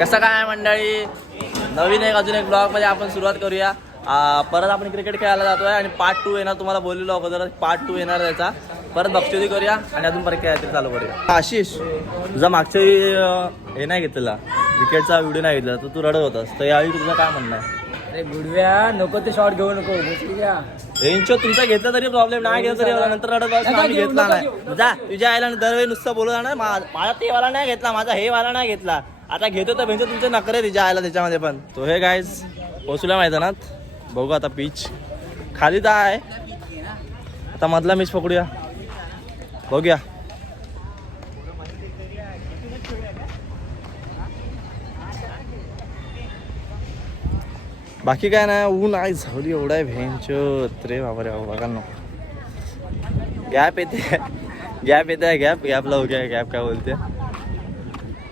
कसं काय मंडळी, नवीन अजून एक ब्लॉग मध्ये आपण सुरुवात करूया. परत आपण क्रिकेट खेळायला जातोय आणि पार्ट 2 येणार. तुम्हाला बोललेलो अगोदर पार्ट 2 येणार त्याचा. परत बक्षिसी करूया आणि अजून परत काहीतरी चालू करूया. आशिष, तुझा मागच्या हे नाही घेतलेला, विकेटचा व्हिडिओ नाही घेतला, तू रडत होतास, तर यावेळी तुझं काय म्हणणं आहे? अरे गुडव्या, नको ते शॉट घेऊ नको. रेंजो तुमचा घेतला तरी प्रॉब्लेम, नाही घेतला तरी नंतर रडत आम्ही घेतला नाही. जा तुझ्या आईला दरवेळी नुसतं बोलू ना, माझा ते वाला नाही घेतला, माझा हे वाला नाही घेतला. आता घेतो तर भेंचो तुमचे नखरे तिच्या आयला त्याच्यामध्ये पण. तो हे गाईज पोचूला मैदानात, बघू आता पिच खाली तर आहे. आता मधला मॅच पकडूया, बघूया. बाकी काय नाही, ऊन आहे झाली एवढा आहे भेंच रे बाबा रे बाबा. नको गॅप येते, गॅप येते, गॅप गॅप लावू घ्या. गॅप काय बोलते,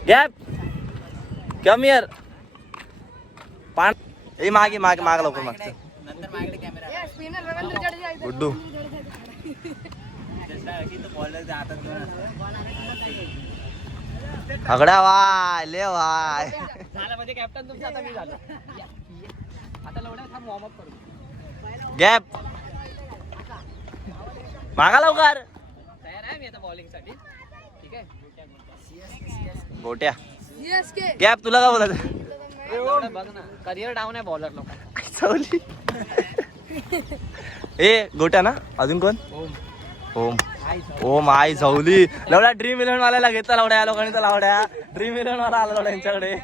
गॅप कम यार. पान ए मागे मागे माग लवकर मागचं गुड्डू. आगड्या वाय ले वाय कॅप्टन तुमचा आता मी झालो. आता लवड्या थांब, वॉर्म अप करू. गॅप मागा लवकर. तयार आहे मी आता बॉलिंग साठी. ठीक आहे, गोट्या गॅप. तुला काय बोलायचं? बघ ना, करिअर डाऊन आहे बॉलर लोक. ए गोट्या ना, अजून कोण? ओम. ओम आई झवली. लवड्या ड्रीम 11 वाल्याला घेतला लवड्या, या लोकांनी तर लवड्या ड्रीम 11 वाला आला लवड्या यांच्याकडे.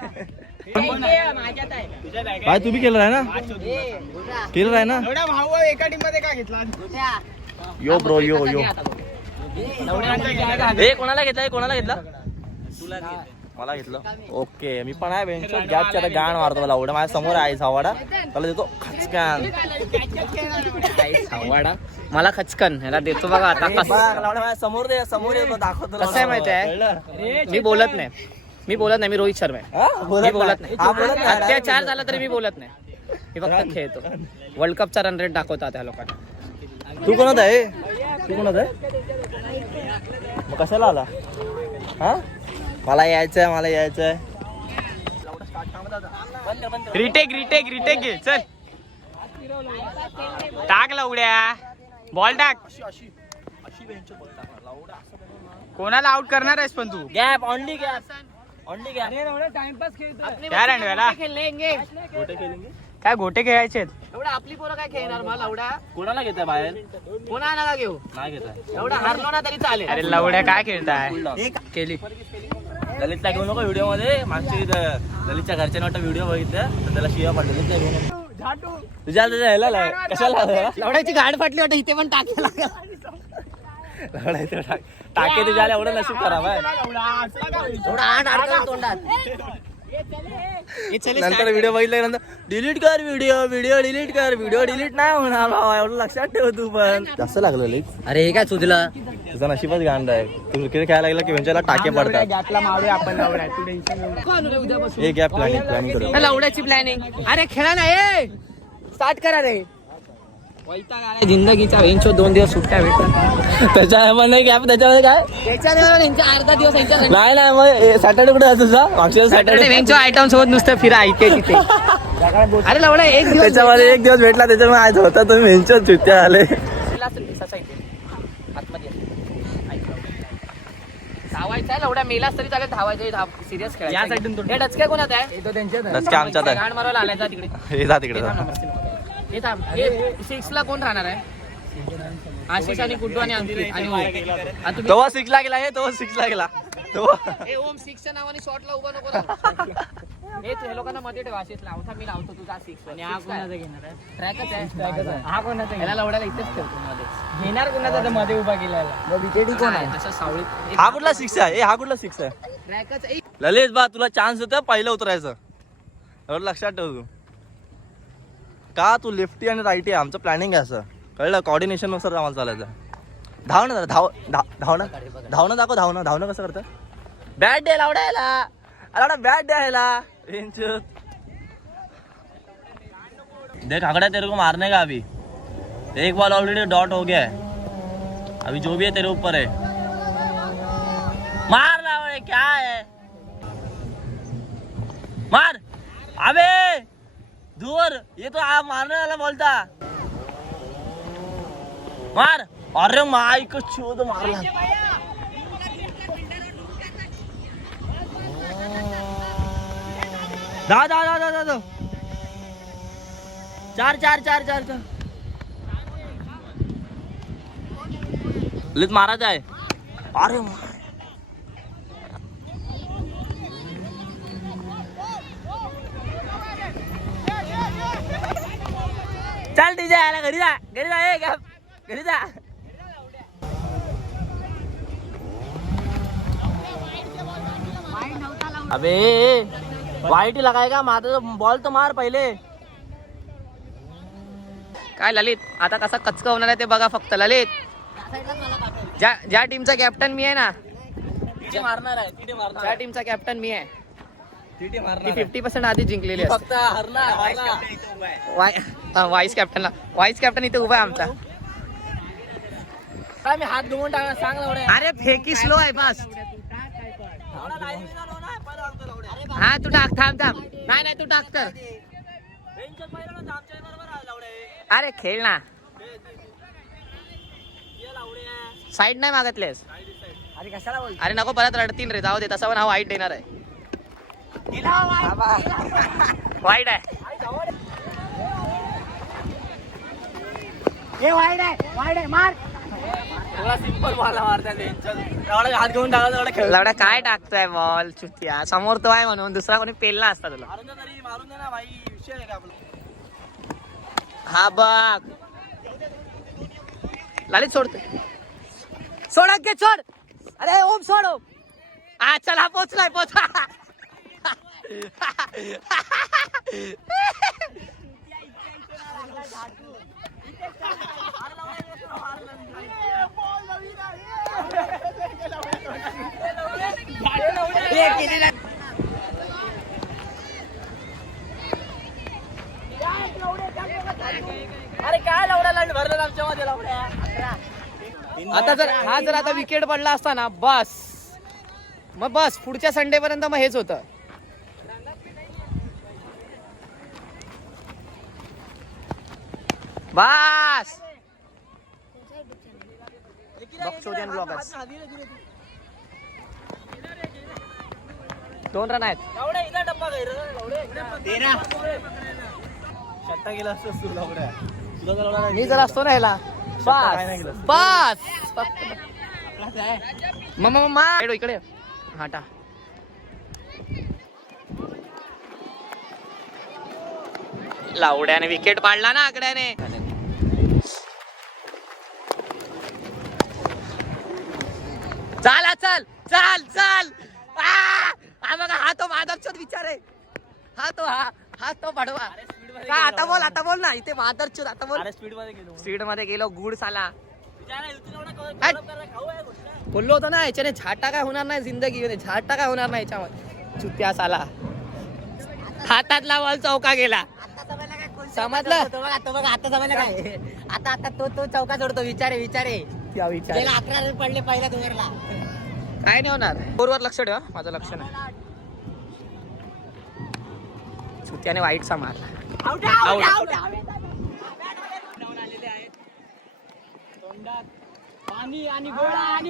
भाई तू बी केलं आहे ना, केलं आहे ना. भाऊ एका टीम मध्ये काय घेतला? यो ब्रो यो यो. ए कोणाला घेतला, कोणाला घेतला? मला घेतलं. ओके मी पण आहे बेंच गॅपच्या. आता गाण मारतो मला एवढं, माझ्या समोर आहे सावाडा, त्याला देतो खचकन. सावाडा मला खचकन ह्याला देतो बघा. आता माझ्या समोर दे, समोर येतो दाखवतो. कसं आहे माहिती आहे, मी बोलत नाही, मी रोहित शर्मा आहे. मी बोलत नाही. अत्याचार झाला तरी मी बोलत नाही, मी फक्त खेळतो. वर्ल्ड कपचा रन रेट दाखवता त्या लोकांना. तू कोणात आहे? तू कोणात आहे? मग कशाला आला? हा मला यायचंय, मला यायचंय. रिटेक रिटेक रिटेक घे, चल टाक लवड्या, बॉल टाक. कोणाला आउट करणार आहेस पण तू? Gap only gap, only gap. Timepass खेळतोय काय रंडव्याला? काय गोटे खेळायचे एवढा? आपली पोरं काय खेळणार मला एवढा? कोणाला घेताय बाहेर? कोणा नका घेऊ, नाही घेताय. एवढा हारलो ना तरी चालेल. अरे लवड्या काय खेळताय? केली ललितला घेऊ नको व्हिडिओ मध्ये. मागची ललितच्या घरच्याने वाटतं व्हिडिओ बघितलं तर त्याला शिवा पडलं. ललितला घेऊ नको. तुझ्या त्याच्या ह्याला कशाला लवड्याची गाड फाटली वाटत, इथे पण टाके टाके तुझ्या एवढं नशीब करा बाय. नंतर व्हिडिओ बघितल्यानंतर डिलीट कर व्हिडिओ, व्हिडिओ डिलीट कर. व्हिडिओ डिलीट नाही होणार बाबा, एवढं लक्षात ठेव तू. पण जास्त लागलं लई. अरे हे काय चुदला, तुझा नशीबच गांड आहे. तू क्रिकेट खेळायला लागला की म्हणजे टाके पडतात. गॅपला मारूया आपण लवड्या, तू टेन्शन. एक गॅप प्लॅनिंग करू. लवड्याची प्लॅनिंग. अरे खेळा ना, ए स्टार्ट करा रे. जिंदगीचा वेंचो 2 दिवस सुट्ट्या भेटतात त्याच्यामध्ये गॅप. त्याच्यामध्ये काय त्यांच्या अर्धा दिवस नाही नाही. मग सॅटर्डे कुठे आहे तुझा? मागच्या सॅटर्डे वेंचो आयटम सोबत नुसतं फिरा इथे तिथे. अरे लवडा एक दिवस त्याच्यामध्ये एक दिवस भेटला, त्याच्यामुळे आज होता तुम्ही वेंचो सुट्ट्या आले. धावायचा लवड्या मेलास तरी चालेल, धावायचं सिरियस खेळायचं. डचक्या कोणात आहे? डचक्या आमच्यात आहे. गाण मारायला आलाय, जा तिकडे. हे जा तिकडे. हे थांब. 6 ला कोण राहणार आहे? आशिष आणि कुड्डू आणि अंकित. तेव्हा 6 ला गेला. हे तेव्हा 6 ला गेला. हे ओम 6च्या नावाने शॉटला उभा नको राहू. हे लोकांना मध्ये ठेवा. आशिष लावता, मी लावतो, तुझा 6. आणि हा कोणाचा घेणार आहे? ट्रॅकच आहे. हा कोणाचा? याला लवड्याला इथेच ठेवतो मध्ये. घेणार कोणाचा मध्ये उभा केलेला? विकेटी कोण आहे? तसं सावळीत. हा कुठला 6 आहे? हा कुठला 6 आहे? ट्रॅकच. ललित बा तुला चान्स देतो पहिलं उतरायचं, एवढं लक्षात ठेव तू. का तू लेफ्टी आणि राईटी आहे. आमचं प्लॅनिंग आहे असं, कळलं? कॉर्डिनेशन नुसार आम्हाला चालायचं. धाव ना, धावणं धावणं दाखव. धावणं कसं करतं? बॅट डे लावडायला, अरे बॅट द्यायला. देख आगड़ा तेरे को मारने का अभी. एक बॉल ऑलरेडी डॉट हो गया है, अभी जो भी है तेरे ऊपर है. मार रहा है, क्या है? अबे दूर ये तो आप मारने वाला बोलता मार. अरे माईक शोध मारला. दा दा दा दा दा 4 लित मारायच आहे. अरे चल तिच्या यायला घरी जा ए घरी जा. अबे वाईट लगाय का माझा बॉल तर मार पहिले. काय ललित आता कसा कचका होणार आहे ते बघा फक्त. ललित ज्या टीमचा कॅप्टन मी आहे ना, मारणार आहे ज्या टीमचा कॅप्टन मी आहे ती मारणार 50% आधी जिंकलेली आहे. फक्त हरणार. व्हाईस कॅप्टन इथे उभा आहे आमचा. काय मी हात धुवून टाका सांग लवड्या. अरे फेकी स्लो आहे बस. हा तू टाक. थांब नाही तू टाक तर. अरे खेळ ना. साईड नाही मागतलेस. अरे कशाला बोल. अरे नको परत रडतील रे. जाऊ दे तसा पण हा वाईट देणार आहे. वाईट आहे. थोडा सिंपल बॉल मारतात हात घेऊन टाकायचा खेळ. लवडा काय टाकतोय बॉल चुतिया. समोर तो आहे म्हणून दुसरा कोणी पेलला असता तुला. मारून दे ना भाई. विषय आहे का आपला. हा बघ लालित सोडते. सोड सोड. अरे ओम सोड. हा चला पोचलाय पोचला. अरे काय लवड्या लंड भरलं आमच्या मध्ये लवड्या. आता जर आता विकेट पडला असता ना बस पुढच्या संडे पर्यंत मग हेच होतं. बस बक्षोदियन ब्लॉगर्स 2 रन आहेत. लवड्या इथं डब्बा गैर लवड्या. शट्टा गेला असतोस तू लवड्या. मी जर असतो ना ह्याला बस इकडे हाटा. लावड्याने विकेट पाडला ना आकड्याने. चल हा बघा हा तो माधवचोद विचार आहे. हा तो पडवा. आता बोल ना इथे माधवचोद. आता बोल. स्पीड मध्ये गेलो गुड साला. बोललो होतो ना याच्याने झाटा काय होणार नाही जिंदगी. झाटा काय होणार नाही याच्यामध्ये. चुत्या साला. हातातला बॉल चौका गेला. समजलं. आता समजलं काय. आता तो चौका सोडतो. विचारे 11 रन पडले पहिल्या ओव्हरला. काय नाही होणार. बरोबर लक्ष ठेवा. माझं लक्ष नाही. चुत्याने वाईटचा मारला. पाणी आणि गोळा आणि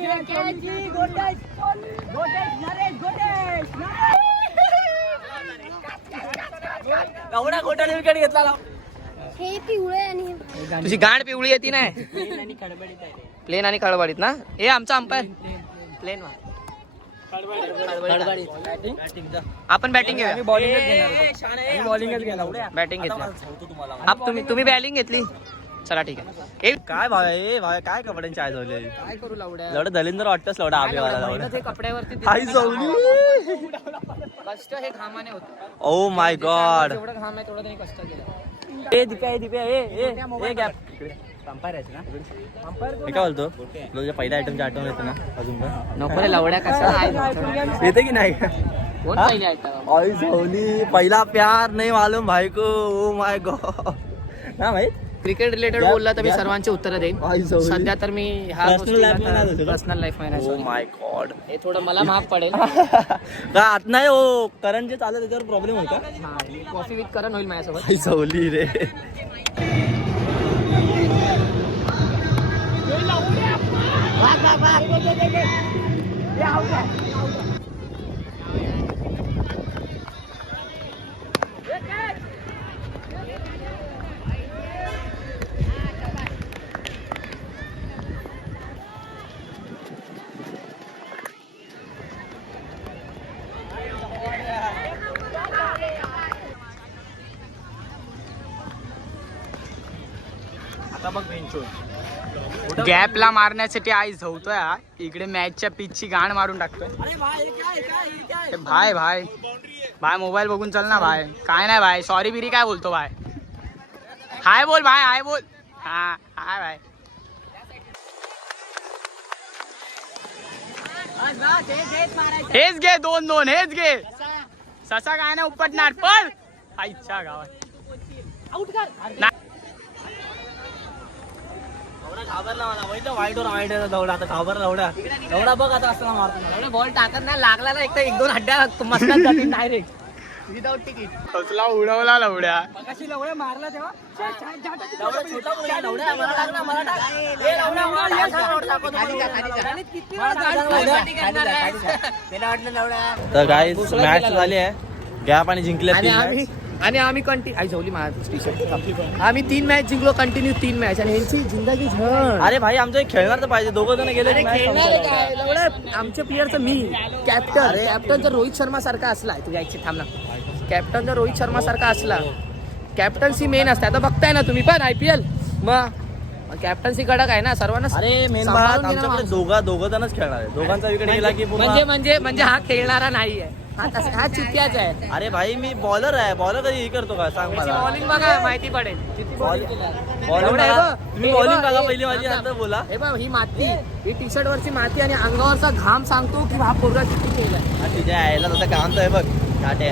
एवढा गोट्याने विकेट घेतला. हे पिवळे आणि तुझी गाड पिवळी येते नाही. प्लेन आणि खळबडीत ना. हे आमचा अंपायर प्लेन वा. आपण बॅटिंग घेऊया. बॅटिंग घेतली. तुम्ही बॅटिंग घेतली. चला ठीक आहे. काय भाव आहे भाव काय कपड्यांची आय झाले. काय करू लावड्या. लवडं दलिंदर वाटतच लवडा आबेवाला ते कपड्यावरती आई जाऊली. कष्ट हे घामाने होत. Oh my God. जेवढं घाम आहे तेवढं त्यांनी कष्ट केलं. ए दिप्या ए गॅप. मी काय बोलतो तुझ्या पहिल्या आयटमची आठवण येते ना अजून पण. नको रे लावड्या कसा येते की नाही. कोण पहिली आयटम. आई जाऊली पहिला प्यार नाही मालूम भाई को. ओ माय गॉड ना माहित. क्रिकेट रिलेटेड बोलला तर मी सर्वांची उत्तरं देईन आई जाऊ. सध्या तर मी ह्या Personal life मध्ये नाही जाऊ. पर्सनल लाईफ मध्ये ओ माय गॉड हे थोडं मला महाग पडेल का आत नाही हो करण जे चालू आहे त्याच्यावर प्रॉब्लेम होईल का कॉफी विथ करण होईल माझ्यासोबत आई सवली रे आता बघ बेंचवर गॅपला मारण्यासाठी आई झवतोय हा. इकडे मॅचच्या पिचची गाण मारून टाकतोय अरे भाई काय ए, भाई भाई भाई मोबाईल बघून चल ना भाई काय नाही भाई सॉरी बिरी काय बोलतो भाई हाय बोल भाई हाय बोल हा हाय भाई हेच घे 2-2 हेच घे ससा काय नाही उपटणार पण आईच्या गावात घाबरला मला पहिलं वाईटवर वाईट दौडा आता घाबरला एवढा बघ आता असताना मारतो बॉल टाकत नाही लागला ना एक तर 1-2 हड्ड्या मस्तात जातील डायरेक्ट विदाउट तिकीट कसला उडवला लवड्या मारला तेव्हा तर काय मॅच झाली आहे गॅप आणि जिंकले आणि आम्ही झोली टी शर्ट आम्ही 3 मॅच जिंकलो कंटिन्यू 3 मॅच आणि यांची जिंदगी झण अरे भाई आमचं एक खेळणार तर पाहिजे दोघं जण गेले की match संपवणार. आमच्या प्लेअरचं मी कॅप्टन जर रोहित शर्मा सारखा असला तू यायची थांब ना कॅप्टन जर रोहित शर्मा सारखा असला कॅप्टन्सी मेन असते आता बघताय ना तुम्ही पण IPL मग कॅप्टन्सी कडक आहे ना सर्वांना अरे मेन बात आमच्याकडे दोघं जणच खेळणार आहे दोघांचा विकेट गेला की पूर्ण- म्हणजे हा खेळणारा नाहीये हा चित्त्याच आहे अरे भाई मी बॉलर आहे बॉलर कधी हे करतो का सांग मला बॉलिंग बघा माहिती पडेल बॉलिंग एवढं आहे बघ. तुम्ही बॉलिंग बघा पहिली माझी नंतर बोला हे बघ ही माती ही टी शर्ट वरची माती आणि अंगावरचा घाम सांगतो की हा पोरगा किती केलाय तिच्या यायला तसं काम तर आहे बघ काटे